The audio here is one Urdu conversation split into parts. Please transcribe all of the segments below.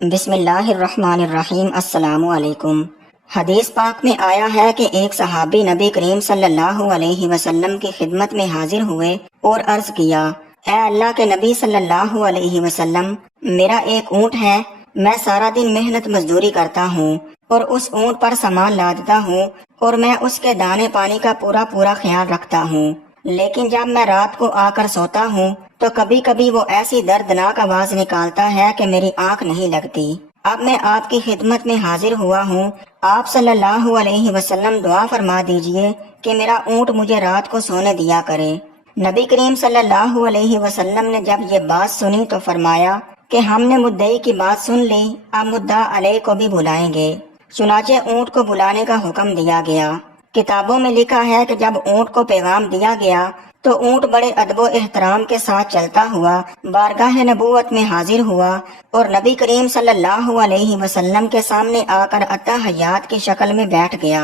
بسم اللہ الرحمن الرحیم۔ السلام علیکم۔ حدیث پاک میں آیا ہے کہ ایک صحابی نبی کریم صلی اللہ علیہ وسلم کی خدمت میں حاضر ہوئے اور عرض کیا، اے اللہ کے نبی صلی اللہ علیہ وسلم، میرا ایک اونٹ ہے، میں سارا دن محنت مزدوری کرتا ہوں اور اس اونٹ پر سامان لادتا ہوں اور میں اس کے دانے پانی کا پورا خیال رکھتا ہوں، لیکن جب میں رات کو آ کر سوتا ہوں تو کبھی کبھی وہ ایسی دردناک آواز نکالتا ہے کہ میری آنکھ نہیں لگتی۔ اب میں آپ کی خدمت میں حاضر ہوا ہوں، آپ صلی اللہ علیہ وسلم دعا فرما دیجئے کہ میرا اونٹ مجھے رات کو سونے دیا کرے۔ نبی کریم صلی اللہ علیہ وسلم نے جب یہ بات سنی تو فرمایا کہ ہم نے مدعی کی بات سن لی، اب مدعا علیہ کو بھی بلائیں گے۔ چنانچہ اونٹ کو بلانے کا حکم دیا گیا۔ کتابوں میں لکھا ہے کہ جب اونٹ کو پیغام دیا گیا تو اونٹ بڑے ادب و احترام کے ساتھ چلتا ہوا بارگاہ نبوت میں حاضر ہوا اور نبی کریم صلی اللہ علیہ وسلم کے سامنے آ کر اتحیات کی شکل میں بیٹھ گیا۔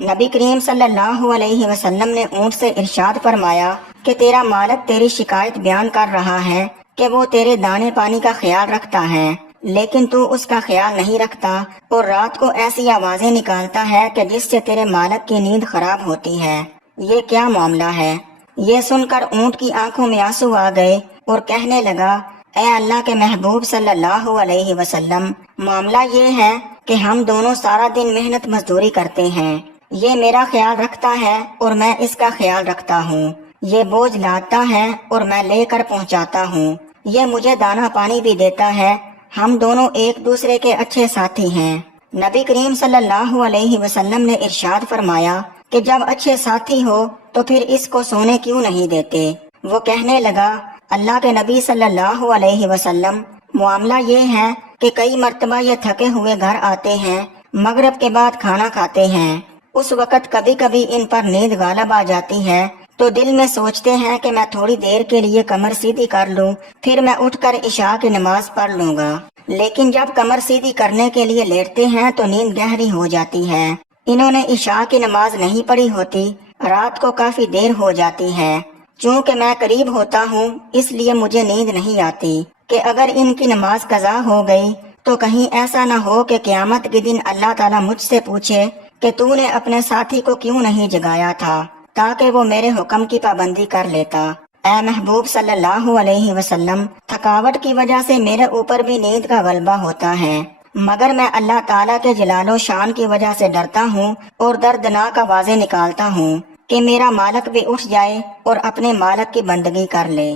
نبی کریم صلی اللہ علیہ وسلم نے اونٹ سے ارشاد فرمایا کہ تیرا مالک تیری شکایت بیان کر رہا ہے کہ وہ تیرے دانے پانی کا خیال رکھتا ہے، لیکن تو اس کا خیال نہیں رکھتا اور رات کو ایسی آوازیں نکالتا ہے کہ جس سے تیرے مالک کی نیند خراب ہوتی ہے۔ یہ کیا معاملہ ہے؟ یہ سن کر اونٹ کی آنکھوں میں آنسو آ گئے اور کہنے لگا، اے اللہ کے محبوب صلی اللہ علیہ وسلم، معاملہ یہ ہے کہ ہم دونوں سارا دن محنت مزدوری کرتے ہیں، یہ میرا خیال رکھتا ہے اور میں اس کا خیال رکھتا ہوں، یہ بوجھ لاتا ہے اور میں لے کر پہنچاتا ہوں، یہ مجھے دانا پانی بھی دیتا ہے، ہم دونوں ایک دوسرے کے اچھے ساتھی ہیں۔ نبی کریم صلی اللہ علیہ وسلم نے ارشاد فرمایا کہ جب اچھے ساتھی ہو تو پھر اس کو سونے کیوں نہیں دیتے؟ وہ کہنے لگا، اللہ کے نبی صلی اللہ علیہ وسلم، معاملہ یہ ہے کہ کئی مرتبہ یہ تھکے ہوئے گھر آتے ہیں، مغرب کے بعد کھانا کھاتے ہیں، اس وقت کبھی کبھی ان پر نیند غالب آ جاتی ہے تو دل میں سوچتے ہیں کہ میں تھوڑی دیر کے لیے کمر سیدھی کر لوں، پھر میں اٹھ کر عشاء کی نماز پڑھ لوں گا، لیکن جب کمر سیدھی کرنے کے لیے لیٹتے ہیں تو نیند گہری ہو جاتی ہے۔ انہوں نے عشاء کی نماز نہیں پڑھی ہوتی، رات کو کافی دیر ہو جاتی ہے، چونکہ میں قریب ہوتا ہوں اس لیے مجھے نیند نہیں آتی کہ اگر ان کی نماز قضا ہو گئی تو کہیں ایسا نہ ہو کہ قیامت کے دن اللہ تعالیٰ مجھ سے پوچھے کہ تو نے اپنے ساتھی کو کیوں نہیں جگایا تھا تاکہ وہ میرے حکم کی پابندی کر لیتا۔ اے محبوب صلی اللہ علیہ وسلم، تھکاوٹ کی وجہ سے میرے اوپر بھی نیند کا غلبہ ہوتا ہے، مگر میں اللہ تعالیٰ کے جلال و شان کی وجہ سے ڈرتا ہوں اور دردناک آوازیں نکالتا ہوں کہ میرا مالک بھی اٹھ جائے اور اپنے مالک کی بندگی کر لے۔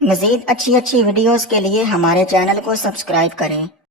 مزید اچھی ویڈیوز کے لیے ہمارے چینل کو سبسکرائب کریں۔